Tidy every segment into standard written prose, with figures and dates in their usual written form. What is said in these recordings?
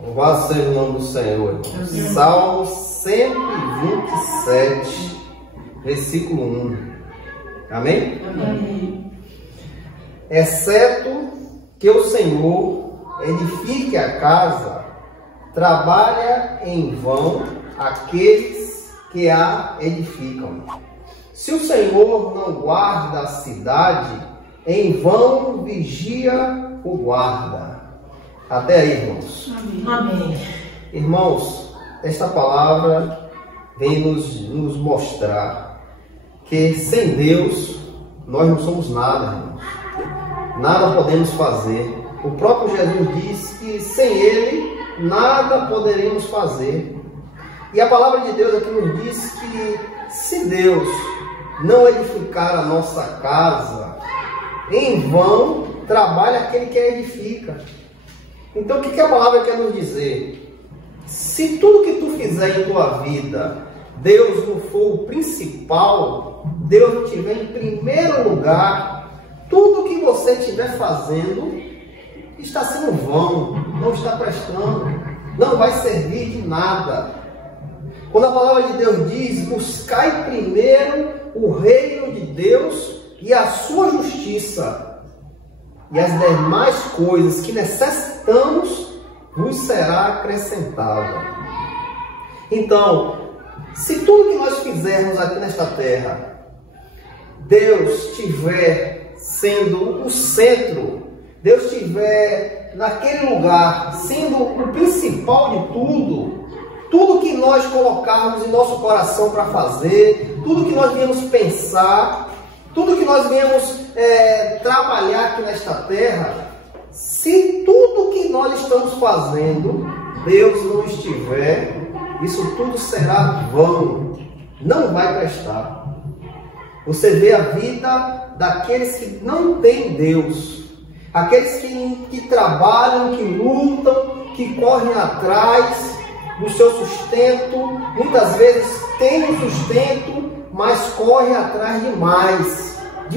Louvado seja o nome do Senhor. Amém. Salmo 127, versículo 1. Amém? Amém. Exceto que o Senhor edifique a casa, trabalha em vão aqueles que a edificam. Se o Senhor não guarda a cidade, em vão vigia o guarda. Até aí, irmãos. Amém. Irmãos, esta palavra vem nos mostrar que sem Deus nós não somos nada, irmãos. Nada podemos fazer. O próprio Jesus disse que sem Ele nada poderemos fazer. E a palavra de Deus aqui nos diz que se Deus não edificar a nossa casa, em vão trabalha aquele que a edifica. Então o que a palavra quer nos dizer? Se tudo que tu fizer em tua vida, Deus não for o principal, Deus não estiver em primeiro lugar, tudo que você estiver fazendo está sendo vão, não está prestando, não vai servir de nada. Quando a palavra de Deus diz, buscai primeiro o reino de Deus e a sua justiça, e as demais coisas que necessitamos vos será acrescentada. Então, se tudo que nós fizermos aqui nesta terra, Deus estiver sendo o centro, Deus estiver naquele lugar, sendo o principal de tudo, tudo que nós colocarmos em nosso coração para fazer, tudo que nós viemos pensar, tudo que nós viemos trabalhar aqui nesta terra, se tudo que nós estamos fazendo, Deus não estiver, isso tudo será vão, não vai prestar. Você vê a vida daqueles que não têm Deus, aqueles que trabalham, que lutam, que correm atrás do seu sustento, muitas vezes tem o sustento, mas correm atrás de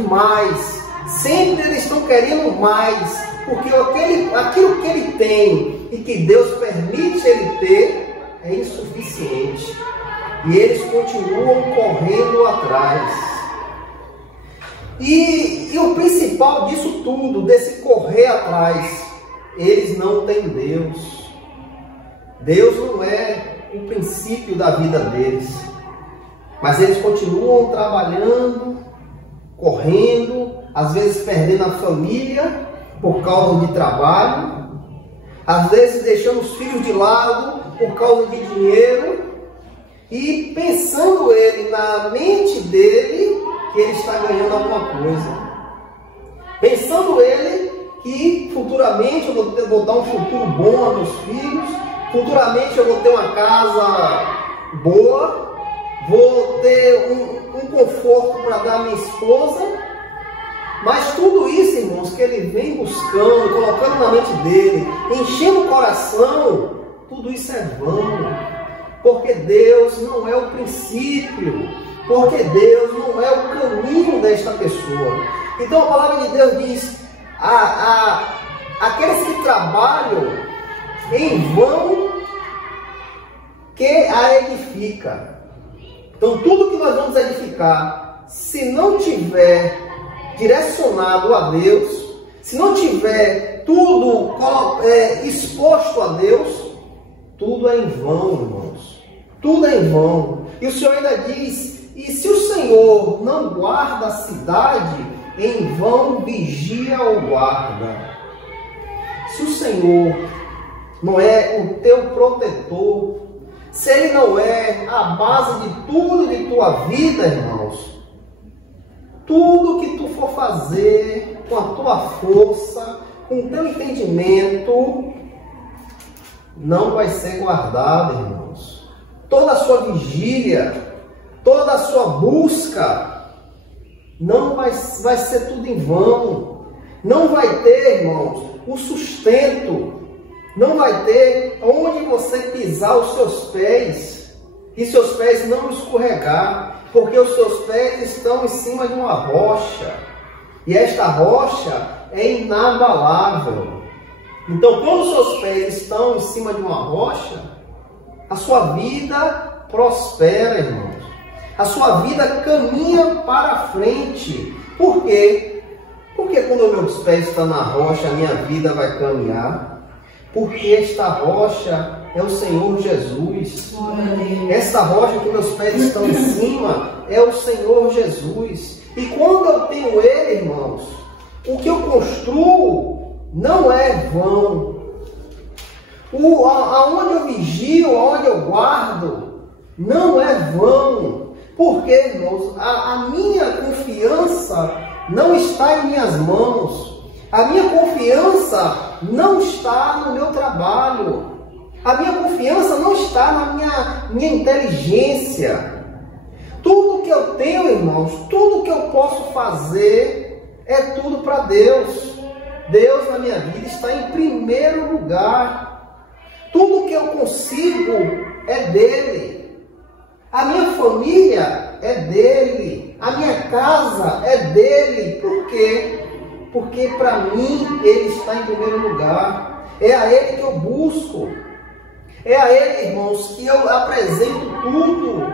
mais. Sempre eles estão querendo mais, porque aquilo que ele tem e que Deus permite ele ter é insuficiente. E eles continuam correndo atrás. E o principal disso tudo, desse correr atrás, eles não têm Deus. Deus não é o princípio da vida deles. Mas eles continuam trabalhando, correndo, às vezes perdendo a família por causa de trabalho, às vezes deixando os filhos de lado por causa de dinheiro, e pensando ele na mente dele que ele está ganhando alguma coisa. Pensando ele que futuramente eu vou dar um futuro bom aos meus filhos, futuramente eu vou ter uma casa boa, vou ter um conforto para dar à minha esposa. Mas tudo isso, irmãos, que ele vem buscando, colocando na mente dele, enchendo o coração, tudo isso é vão. Porque Deus não é o princípio, porque Deus não é o caminho desta pessoa. Então a palavra de Deus diz, aqueles que trabalham em vão, que a edifica. Então tudo que nós vamos edificar, se não tiver direcionado a Deus, se não tiver tudo exposto a Deus, tudo é em vão, irmãos. Tudo é em vão. E o Senhor ainda diz, e se o Senhor não guarda a cidade, em vão vigia ou guarda. Se o Senhor não é o teu protetor, se Ele não é a base de tudo de tua vida, irmãos, tudo que tu for fazer com a tua força, com o teu entendimento, não vai ser guardado, irmãos. Toda a sua vigília, toda a sua busca, não vai ser tudo em vão. Não vai ter, irmãos, o sustento. Não vai ter onde você pisar os seus pés e seus pés não escorregar, porque os seus pés estão em cima de uma rocha, e esta rocha é inabalável. Então, quando os seus pés estão em cima de uma rocha, a sua vida prospera, irmãos. A sua vida caminha para frente. Por quê? Porque quando meus pés estão na rocha, a minha vida vai caminhar. Porque esta rocha é o Senhor Jesus. Essa rocha que meus pés estão em cima é o Senhor Jesus. E quando eu tenho Ele, irmãos, o que eu construo não é vão. Aonde eu vigio, aonde eu guardo, não é vão. Porque, irmãos, a minha confiança não está em minhas mãos. A minha confiança não está no meu trabalho. A minha confiança não está na minha inteligência. Tudo que eu tenho, irmãos, tudo que eu posso fazer é tudo para Deus. Deus na minha vida está em primeiro lugar. Tudo que eu consigo é dele. A minha família é dele. A minha casa é dele. Por quê? Porque para mim Ele está em primeiro lugar. É a Ele que eu busco. É a Ele, irmãos, que eu apresento tudo.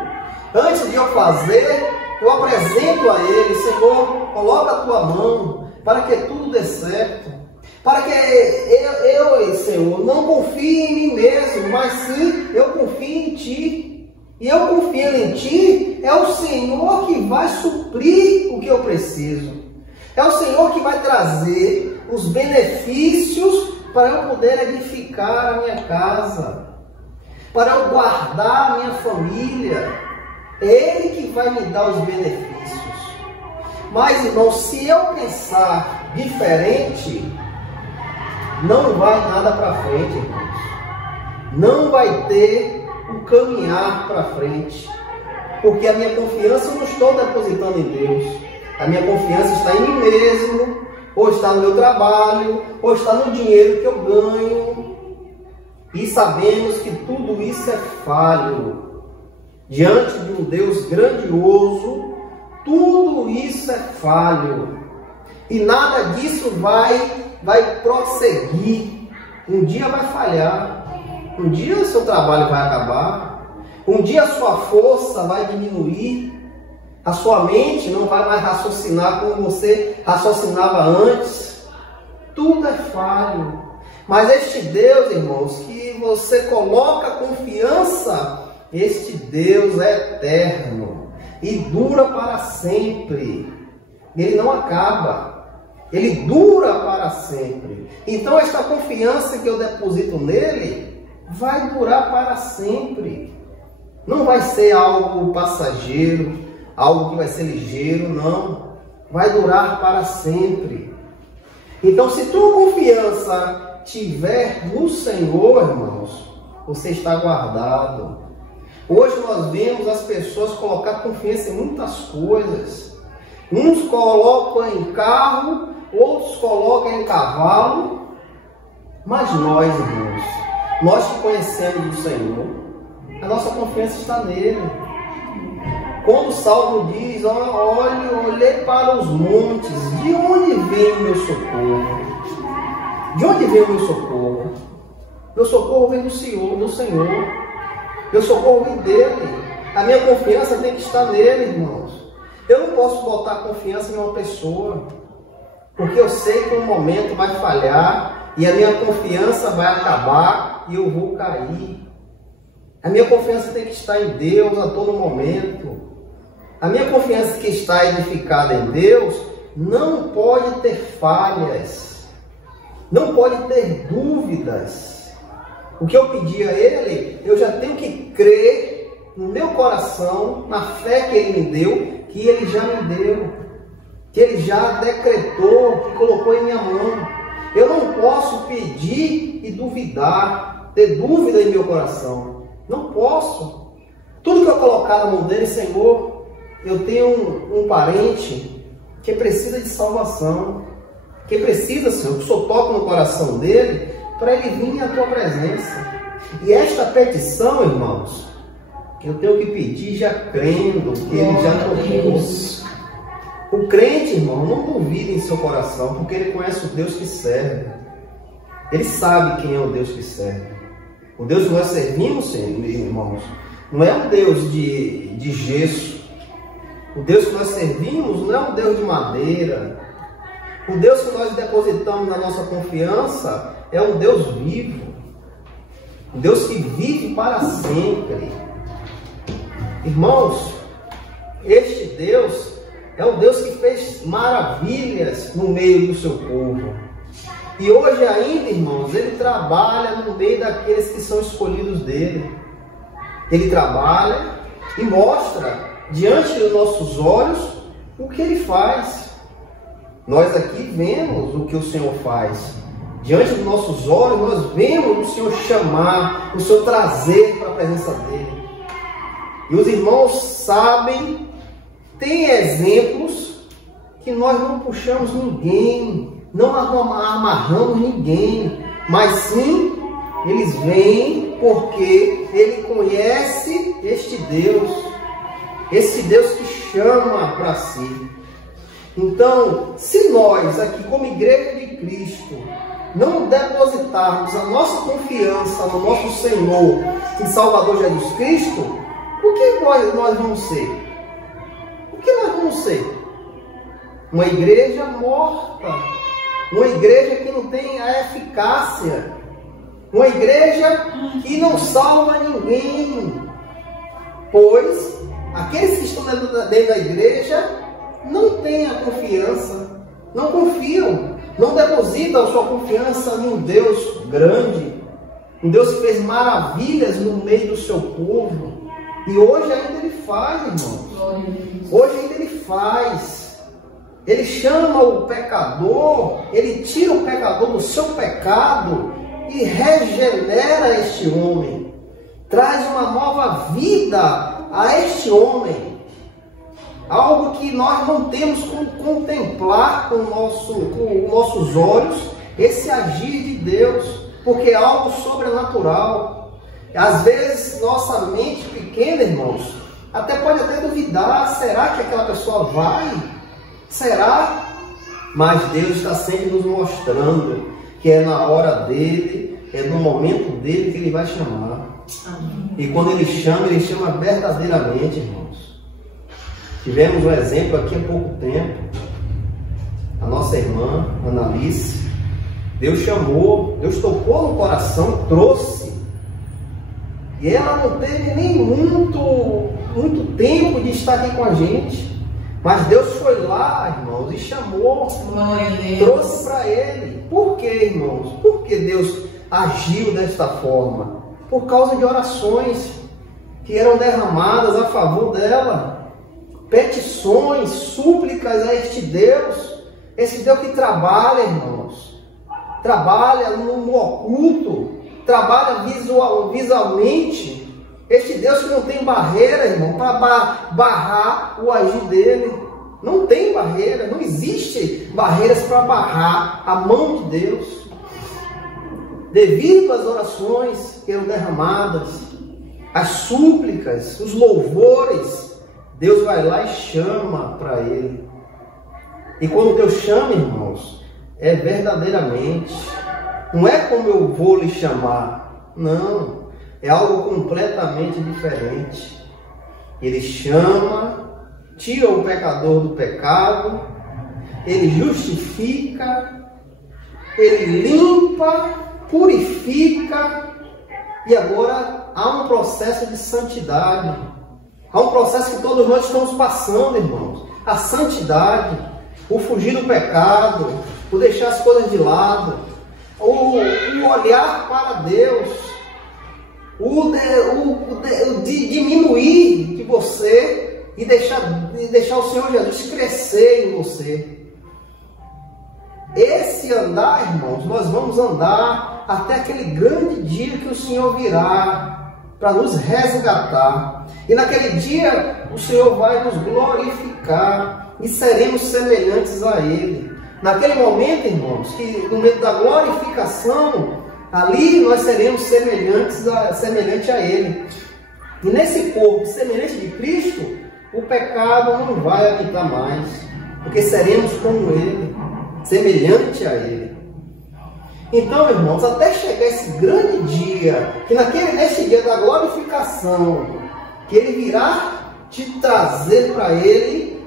Antes de eu fazer, eu apresento a Ele. Senhor, coloca a tua mão para que tudo dê certo. Para que eu, Senhor, não confie em mim mesmo, mas sim eu confio em Ti. E eu confio em Ti, é o Senhor que vai suprir o que eu preciso. É o Senhor que vai trazer os benefícios para eu poder edificar a minha casa, para eu guardar a minha família. É Ele que vai me dar os benefícios. Mas, irmão, se eu pensar diferente, não vai nada para frente, irmãos. Não vai ter o caminhar para frente. Porque a minha confiança eu não estou depositando em Deus. A minha confiança está em mim mesmo, ou está no meu trabalho, ou está no dinheiro que eu ganho. E sabemos que tudo isso é falho. Diante de um Deus grandioso, tudo isso é falho. E nada disso vai prosseguir. Um dia vai falhar. Um dia o seu trabalho vai acabar. Um dia a sua força vai diminuir. A sua mente não vai mais raciocinar como você raciocinava antes. Tudo é falho. Mas este Deus, irmãos, que você coloca confiança, este Deus é eterno e dura para sempre. Ele não acaba. Ele dura para sempre. Então esta confiança que eu deposito nele vai durar para sempre. Não vai ser algo passageiro, algo que vai ser ligeiro, não. Vai durar para sempre. Então, se tua confiança estiver no Senhor, irmãos, você está guardado. Hoje nós vemos as pessoas colocar confiança em muitas coisas. Uns colocam em carro, outros colocam em cavalo. Mas nós, irmãos, nós que conhecemos o Senhor, a nossa confiança está nele. Quando o Salmo diz, olhei para os montes, de onde vem o meu socorro? De onde vem o meu socorro? Meu socorro vem do Senhor, Meu socorro vem dele. A minha confiança tem que estar nele, irmãos. Eu não posso botar confiança em uma pessoa, porque eu sei que um momento vai falhar e a minha confiança vai acabar e eu vou cair. A minha confiança tem que estar em Deus a todo momento. A minha confiança que está edificada em Deus não pode ter falhas, não pode ter dúvidas. O que eu pedi a Ele, eu já tenho que crer no meu coração, na fé que Ele me deu, que Ele já me deu, que Ele já decretou, que colocou em minha mão. Eu não posso pedir e duvidar, ter dúvida em meu coração. Não posso. Tudo que eu colocar na mão dele, Senhor, eu tenho um parente que precisa de salvação, que precisa, Senhor, que o Senhor toque no coração dele, para ele vir à tua presença. E esta petição, irmãos, eu tenho que pedir já crendo que ele já tocou. O crente, irmão, não duvide em seu coração, porque ele conhece o Deus que serve. Ele sabe quem é o Deus que serve. O Deus que nós servimos, irmãos, não é um Deus de gesso. O Deus que nós servimos não é um Deus de madeira. O Deus que nós depositamos na nossa confiança é um Deus vivo. Um Deus que vive para sempre. Irmãos, este Deus é o Deus que fez maravilhas no meio do seu povo. E hoje ainda, irmãos, Ele trabalha no meio daqueles que são escolhidos dEle. Ele trabalha e mostra diante dos nossos olhos o que Ele faz. Nós aqui vemos o que o Senhor faz. Diante dos nossos olhos, nós vemos o Senhor chamar, o Senhor trazer para a presença dEle. E os irmãos sabem, tem exemplos que nós não puxamos ninguém, não amarramos ninguém, mas sim, eles vêm porque Ele conhece este Deus, esse Deus que chama para si. Então, se nós aqui como igreja de Cristo não depositarmos a nossa confiança no nosso Senhor e Salvador Jesus Cristo, o que nós vamos ser? O que nós vamos ser? Uma igreja morta, uma igreja que não tem a eficácia, uma igreja que não salva ninguém, pois aqueles que estão dentro da igreja não têm a confiança, não confiam, não depositam a sua confiança em um Deus grande, um Deus que fez maravilhas no meio do seu povo. E hoje ainda Ele faz, irmãos. Hoje ainda Ele faz. Ele chama o pecador, Ele tira o pecador do seu pecado e regenera este homem. Traz uma nova vida a este homem. Algo que nós não temos como contemplar com nossos olhos, esse agir de Deus, porque é algo sobrenatural. Às vezes, nossa mente pequena, irmãos, pode até duvidar, será que aquela pessoa vai? Será? Mas Deus está sempre nos mostrando que é na hora dEle, é no momento dEle que Ele vai chamar. Amém. E quando Ele chama verdadeiramente, irmãos. Tivemos um exemplo aqui há pouco tempo, a nossa irmã, Analice. Deus chamou, Deus tocou no coração, trouxe. E ela não teve nem muito tempo de estar aqui com a gente. Mas Deus foi lá, irmãos, e chamou, trouxe para Ele. Por quê, irmãos? Por que Deus agiu desta forma? Por causa de orações que eram derramadas a favor dela. Petições, súplicas a este Deus. Esse Deus que trabalha, irmãos. Trabalha no oculto. Trabalha visualmente. Este Deus que não tem barreira, irmão, para barrar o agir dele. Não tem barreira, não existe barreiras para barrar a mão de Deus. Devido às orações que eram derramadas, as súplicas, os louvores, Deus vai lá e chama para Ele. E quando Deus chama, irmãos, é verdadeiramente. Não é como eu vou lhe chamar, não. É algo completamente diferente. Ele chama, tira o pecador do pecado, Ele justifica, Ele limpa, purifica, e agora há um processo de santidade. Há um processo que todos nós estamos passando, irmãos. A santidade, o fugir do pecado, o deixar as coisas de lado, o olhar para Deus, o diminuir de você e deixar o Senhor Jesus crescer em você. Esse andar, irmãos, nós vamos andar até aquele grande dia que o Senhor virá para nos resgatar. E naquele dia o Senhor vai nos glorificar e seremos semelhantes a Ele. Naquele momento, irmãos, que no meio da glorificação, ali nós seremos semelhante a Ele. E nesse corpo semelhante de Cristo, o pecado não vai habitar mais, porque seremos como Ele, semelhante a Ele. Então, irmãos, até chegar esse grande dia, que nesse dia da glorificação, que Ele virá te trazer para Ele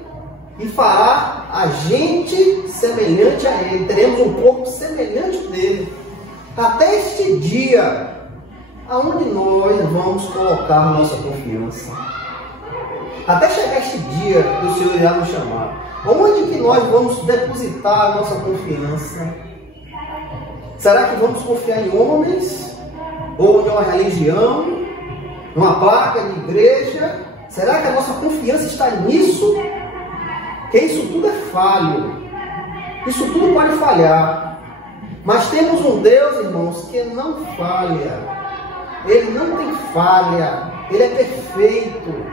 e fará a gente semelhante a Ele. Teremos um corpo semelhante dele. Até este dia, aonde nós vamos colocar nossa confiança? Até chegar este dia que o Senhor irá nos chamar, onde que nós vamos depositar a nossa confiança? Será que vamos confiar em homens? Ou em uma religião? Numa placa de igreja? Será que a nossa confiança está nisso? Que isso tudo é falho. Isso tudo pode falhar. Mas temos um Deus, irmãos, que não falha. Ele não tem falha. Ele é perfeito.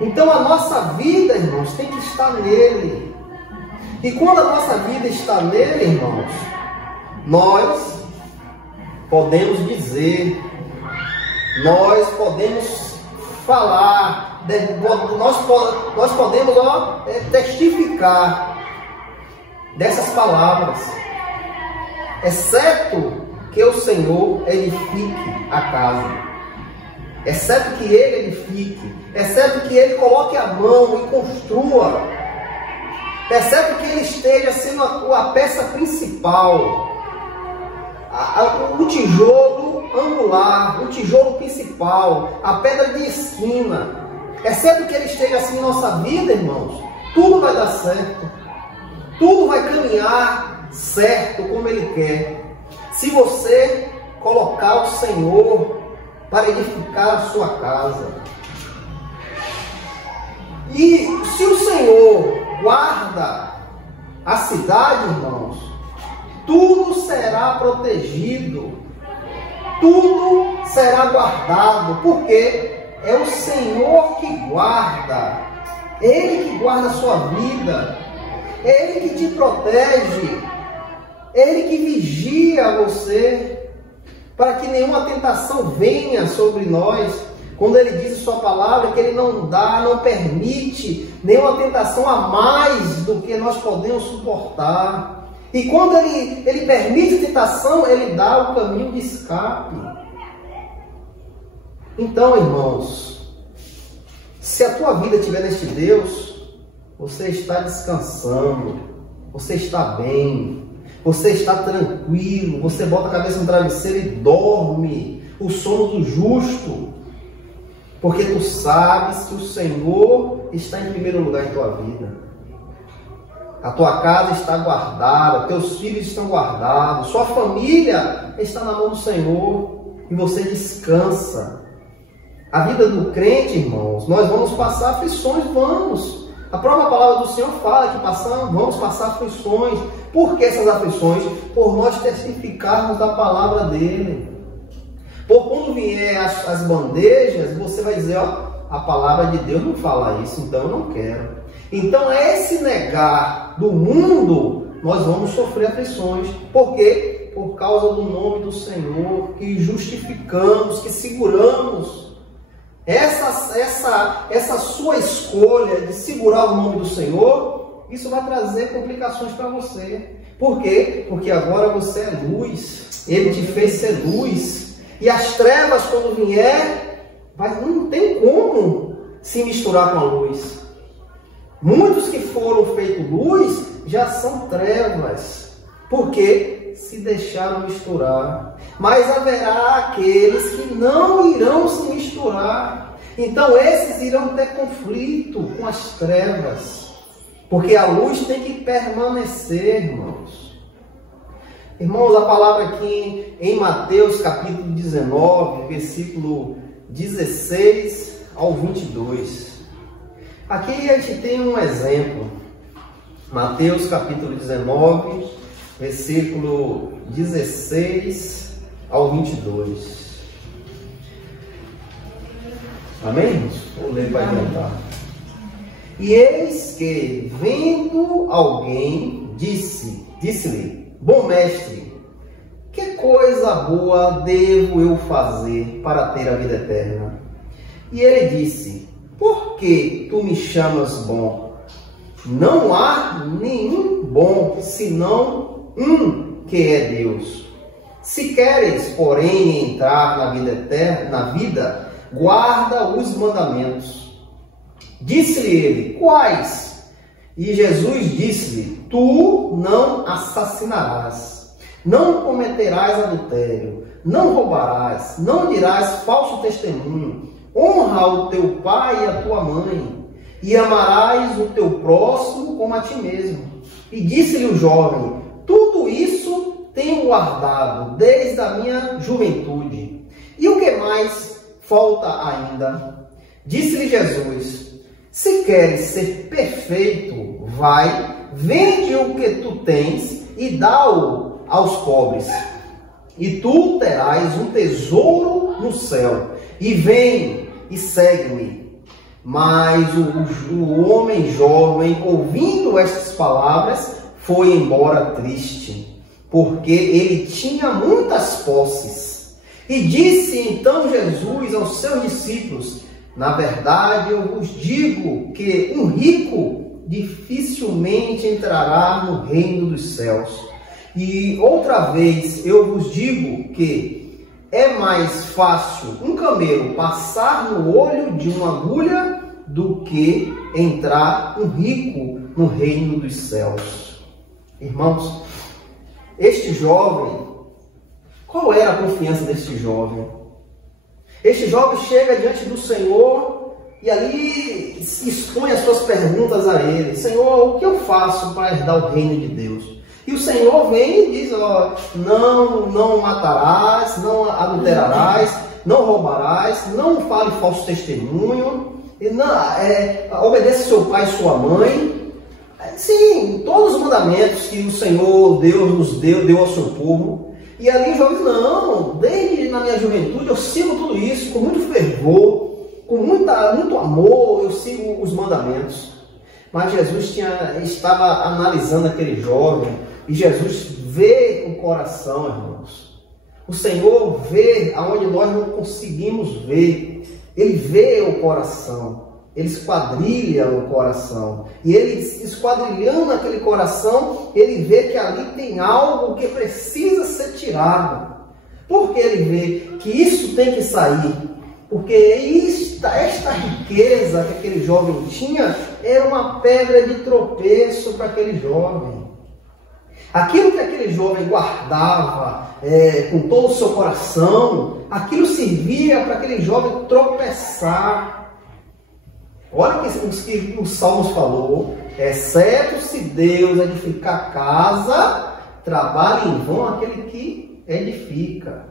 Então a nossa vida, irmãos, tem que estar nele. E quando a nossa vida está nele, irmãos, nós podemos dizer, nós podemos falar, nós podemos testificar dessas palavras, exceto que o Senhor edifique a casa, exceto que Ele edifique, exceto que Ele coloque a mão e construa, exceto que Ele esteja sendo a peça principal, o tijolo angular, o tijolo principal, a pedra de esquina, exceto que Ele esteja assim em nossa vida, irmãos, tudo vai dar certo, tudo vai caminhar certo como Ele quer, se você colocar o Senhor para edificar a sua casa. E se o Senhor guarda a cidade, irmãos, tudo será protegido, tudo será guardado, porque é o Senhor que guarda, Ele que guarda a sua vida, Ele que te protege, Ele que vigia você, para que nenhuma tentação venha sobre nós. Quando Ele diz em sua palavra que Ele não permite nenhuma tentação a mais do que nós podemos suportar. E quando Ele permite a tentação, Ele dá o caminho de escape. Então, irmãos, se a tua vida estiver neste Deus, você está descansando, você está bem, você está tranquilo, você bota a cabeça no travesseiro e dorme o sono do justo, porque tu sabes que o Senhor está em primeiro lugar em tua vida. A tua casa está guardada, teus filhos estão guardados, sua família está na mão do Senhor e você descansa. A vida do crente, irmãos, nós vamos passar aflições, vamos. A própria palavra do Senhor fala que vamos passar aflições. Por que essas aflições? Por nós testificarmos da palavra dele. Por quando vier as bandejas, você vai dizer, ó, a palavra de Deus não fala isso, então eu não quero. Então, esse negar do mundo, nós vamos sofrer aflições. Por quê? Por causa do nome do Senhor, que justificamos, que seguramos. Essa sua escolha de segurar o nome do Senhor, isso vai trazer complicações para você. Por quê? Porque agora você é luz. Ele te fez ser luz. E as trevas, quando vier, não tem como se misturar com a luz. Muitos que foram feitos luz já são trevas, porque se deixaram misturar. Mas haverá aqueles que não irão se misturar. Então esses irão ter conflito com as trevas, porque a luz tem que permanecer, irmãos. Irmãos, a palavra aqui em Mateus capítulo 19, versículo 16 ao 22. Aqui a gente tem um exemplo. Mateus capítulo 19, versículo 16 ao 22. Amém? Vou ler para adiantar. E eis que, vendo alguém, disse-lhe, bom mestre, que coisa boa devo eu fazer para ter a vida eterna? E ele disse, por que tu me chamas bom? Não há nenhum bom, senão um, que é Deus. Se queres, porém, entrar na vida eterna, na vida, guarda os mandamentos. Disse-lhe ele: quais? E Jesus disse-lhe: tu não assassinarás, não cometerás adultério, não roubarás, não dirás falso testemunho, honra o teu pai e a tua mãe, e amarás o teu próximo como a ti mesmo. E disse-lhe o jovem: tudo isso tenho guardado desde a minha juventude. E o que mais falta ainda? Disse-lhe Jesus: se queres ser perfeito, vai, vende o que tu tens e dá-o aos pobres, e tu terás um tesouro no céu. E vem e segue-me. Mas o homem jovem, ouvindo estas palavras, foi embora triste, porque ele tinha muitas posses. E disse então Jesus aos seus discípulos: na verdade eu vos digo que um rico dificilmente entrará no reino dos céus. E outra vez eu vos digo que é mais fácil um camelo passar no olho de uma agulha do que entrar um rico no reino dos céus. Irmãos, este jovem, qual era a confiança deste jovem? Este jovem chega diante do Senhor e ali expõe as suas perguntas a ele: Senhor, o que eu faço para herdar o reino de Deus? E o Senhor vem e diz: ó, não matarás, não adulterarás, não roubarás, não fale falso testemunho, e obedeça seu pai e sua mãe. Sim, todos os mandamentos que o Senhor Deus nos deu ao seu povo. E ali o jovem diz: não, desde na minha juventude eu sigo tudo isso com muito fervor, com muito amor, eu sigo os mandamentos. Mas Jesus estava analisando aquele jovem, e Jesus vê o coração, irmãos. O Senhor vê aonde nós não conseguimos ver. Ele vê o coração. Ele esquadrilha o coração. E ele, esquadrilhando aquele coração, ele vê que ali tem algo que precisa ser tirado. Porque ele vê que isso tem que sair. Porque esta riqueza que aquele jovem tinha era uma pedra de tropeço para aquele jovem. Aquilo que aquele jovem guardava com todo o seu coração, aquilo servia para aquele jovem tropeçar. Olha o que os Salmos falou: exceto se Deus edificar a casa, trabalha em vão aquele que edifica.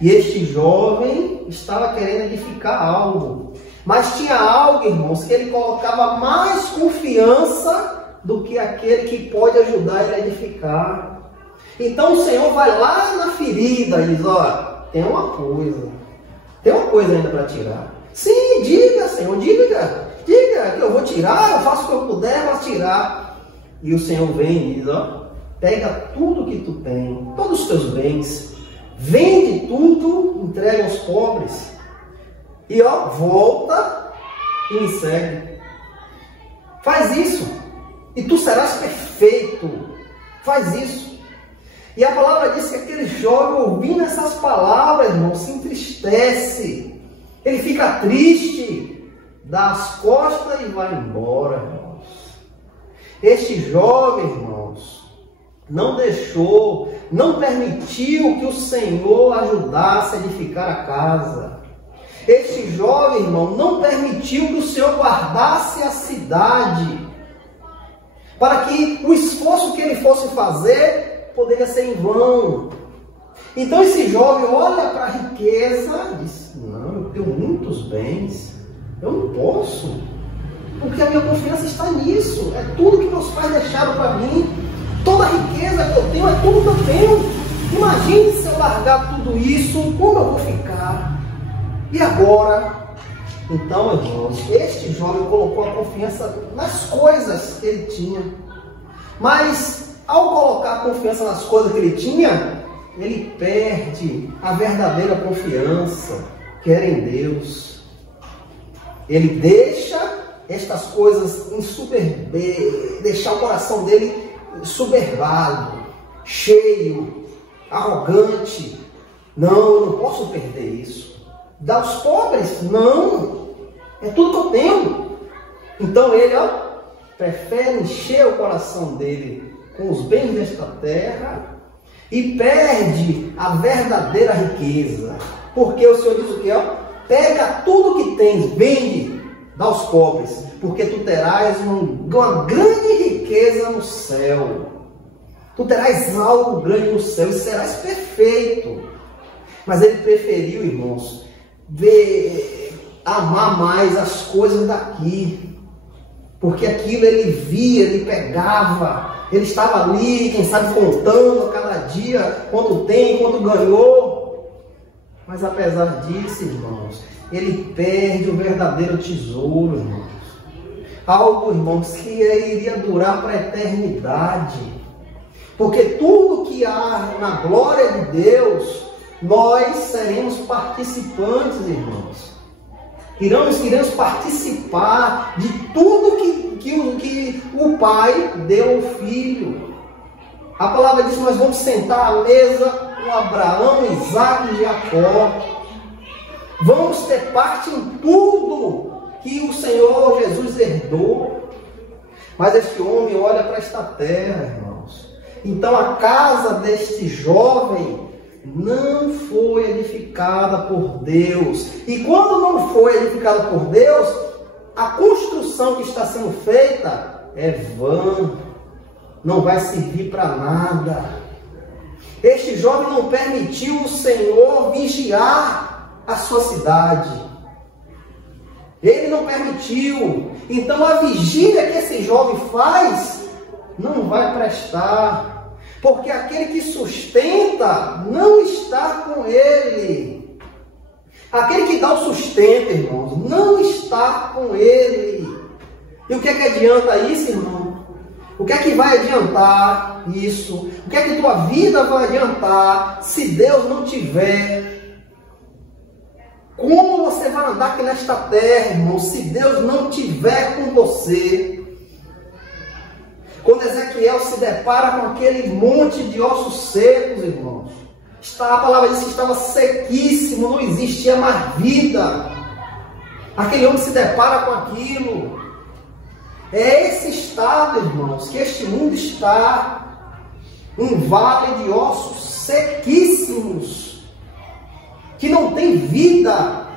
E este jovem estava querendo edificar algo, mas tinha algo, irmãos, que ele colocava mais confiança do que aquele que pode ajudar ele a edificar. Então o Senhor vai lá na ferida e diz: ó, tem uma coisa ainda para tirar. Sim, diga, Senhor, diga que eu vou tirar, eu faço o que eu puder para tirar. E o Senhor vem e diz: ó, pega tudo que tu tem, todos os teus bens, vende tudo, entrega aos pobres, e ó, volta e me segue. Faz isso, e tu serás perfeito. Faz isso. E a palavra diz que aquele jovem, ouvindo essas palavras, irmão, se entristece. Ele fica triste, dá as costas e vai embora, irmãos. Este jovem, irmãos, não permitiu que o Senhor ajudasse a edificar a casa. Este jovem, irmão, não permitiu que o Senhor guardasse a cidade, para que o esforço que ele fosse fazer poderia ser em vão. Então esse jovem olha para a riqueza e diz: não, eu tenho muitos bens, eu não posso, porque a minha confiança está nisso. É tudo que meus pais deixaram para mim, toda a riqueza que eu tenho é tudo que eu tenho. Imagine se eu largar tudo isso, como eu vou ficar? E agora? Então, irmãos, este jovem colocou a confiança nas coisas que ele tinha. Mas, ao colocar a confiança nas coisas que ele tinha, ele perde a verdadeira confiança, que era em Deus. Ele deixa estas coisas deixar o coração dele soberbado, cheio, arrogante. Não, eu não posso perder isso. Dar aos pobres? Não. É tudo que eu tenho. Então ele, prefere encher o coração dele com os bens desta terra e perde a verdadeira riqueza. Porque o Senhor diz o quê? Pega tudo que tens, vende, dá aos pobres, porque tu terás uma grande riqueza no céu. Tu terás algo grande no céu e serás perfeito. Mas ele preferiu, irmãos, amar mais as coisas daqui. Porque aquilo ele via, ele pegava, ele estava ali, quem sabe, contando a cada dia quanto tem, quanto ganhou. Mas apesar disso, irmãos, ele perde o verdadeiro tesouro, irmãos. Algo, irmãos, que iria durar para a eternidade. Porque tudo que há na glória de Deus, nós seremos participantes, irmãos. Iremos participar de tudo que o Pai deu ao Filho. A palavra diz que nós vamos sentar à mesa com Abraão, Isaac e Jacó. Vamos ter parte em tudo que o Senhor Jesus herdou. Mas este homem olha para esta terra, irmãos. Então a casa deste jovem não foi edificada por Deus. E quando não foi edificada por Deus, a construção que está sendo feita é vã. Não vai servir para nada. Este jovem não permitiu o Senhor vigiar a sua cidade. Ele não permitiu. Então a vigília que esse jovem faz não vai prestar. Porque aquele que sustenta não está com ele. Aquele que dá o sustento, irmãos, não está com ele. E o que é que adianta isso, irmão? O que é que vai adiantar isso? O que é que tua vida vai adiantar se Deus não tiver? Como você vai andar aqui nesta terra, irmão, se Deus não tiver com você? Quando Ezequiel se depara com aquele monte de ossos secos, irmãos, a palavra diz que estava sequíssimo, não existia mais vida. Aquele homem se depara com aquilo. É esse estado, irmãos, que este mundo está. Um vale de ossos sequíssimos, que não tem vida.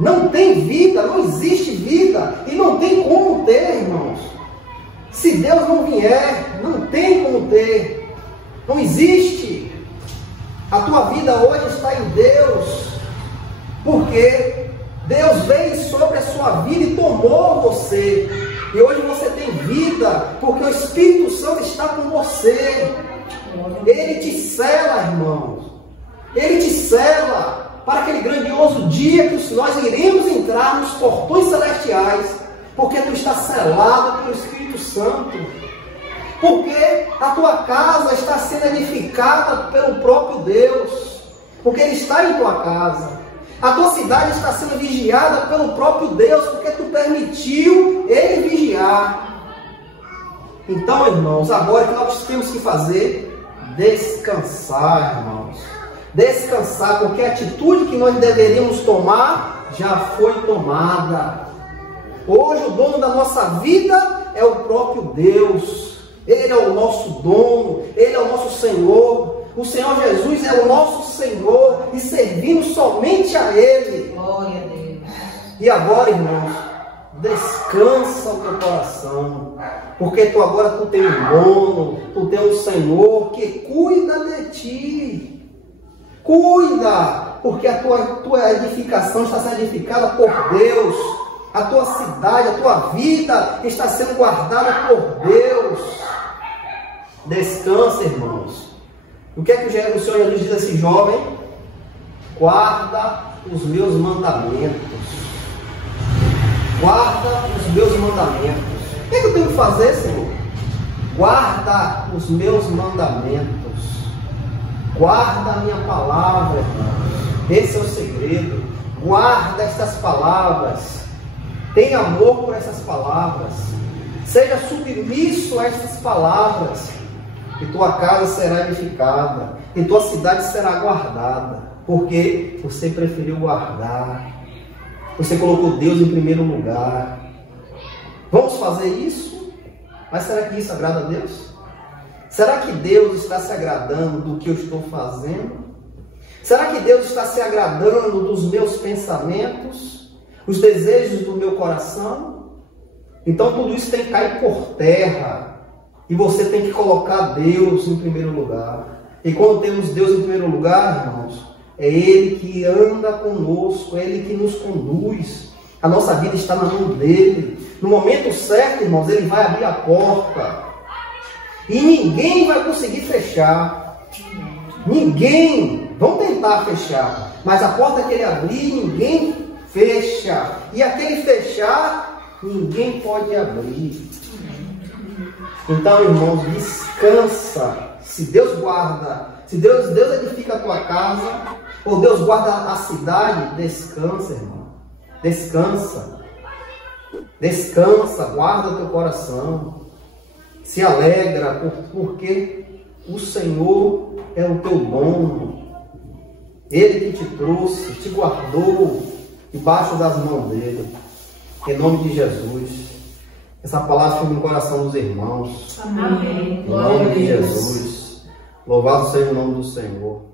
Não tem vida, não existe vida. E não tem como ter, irmãos. Se Deus não vier, não tem como ter. Não existe. A tua vida hoje está em Deus. Porque Deus veio sobre a sua vida e tomou você. E hoje você tem vida, porque o Espírito Santo está com você. Ele te sela, irmãos. Ele te sela para aquele grandioso dia que nós iremos entrar nos portões celestiais. Porque tu está selado pelo Espírito Santo. Porque a tua casa está sendo edificada pelo próprio Deus. Porque Ele está em tua casa. A tua cidade está sendo vigiada pelo próprio Deus. Porque tu permitiu Ele vigiar. Então, irmãos, agora o que nós temos que fazer? Descansar, irmãos. Descansar, porque a atitude que nós deveríamos tomar já foi tomada. Hoje o dono da nossa vida é o próprio Deus. Ele é o nosso dono, Ele é o nosso Senhor. O Senhor Jesus é o nosso Senhor e servimos somente a Ele. Glória a Deus. E agora, irmãos, descansa o teu coração, porque agora tu tem um dono, tu tem um Senhor que cuida de ti. Cuida, porque a tua edificação está sendo edificada por Deus. A tua cidade, a tua vida está sendo guardada por Deus. Descansa, irmãos. O que é que o Senhor Jesus diz a esse jovem? Guarda os meus mandamentos. Guarda os meus mandamentos. O que é que eu tenho que fazer, Senhor? Guarda os meus mandamentos. Guarda a minha palavra, irmãos. Esse é o segredo. Guarda estas palavras. Tenha amor por essas palavras. Seja submisso a essas palavras. e tua casa será edificada, e tua cidade será guardada, porque você preferiu guardar, você colocou Deus em primeiro lugar. Vamos fazer isso? Mas será que isso agrada a Deus? Será que Deus está se agradando do que eu estou fazendo? Será que Deus está se agradando dos meus pensamentos, os desejos do meu coração? Então tudo isso tem que cair por terra. E você tem que colocar Deus em primeiro lugar. E quando temos Deus em primeiro lugar, irmãos, é Ele que anda conosco, é Ele que nos conduz. A nossa vida está na mão dEle. No momento certo, irmãos, Ele vai abrir a porta. E ninguém vai conseguir fechar. Ninguém. Vão tentar fechar. Mas a porta que Ele abrir, ninguém fecha. E aquele fechar, ninguém pode abrir. Então, irmãos, descansa. Se Deus guarda, se Deus edifica a tua casa, ou Deus guarda a cidade, descansa, irmão. Descansa. Descansa, guarda teu coração. Se alegra, porque o Senhor é o teu dono. Ele que te trouxe, te guardou debaixo das mãos dele. Em nome de Jesus. Essa palavra fica no coração dos irmãos. Amém. Em nome de Jesus. Louvado seja o nome do Senhor.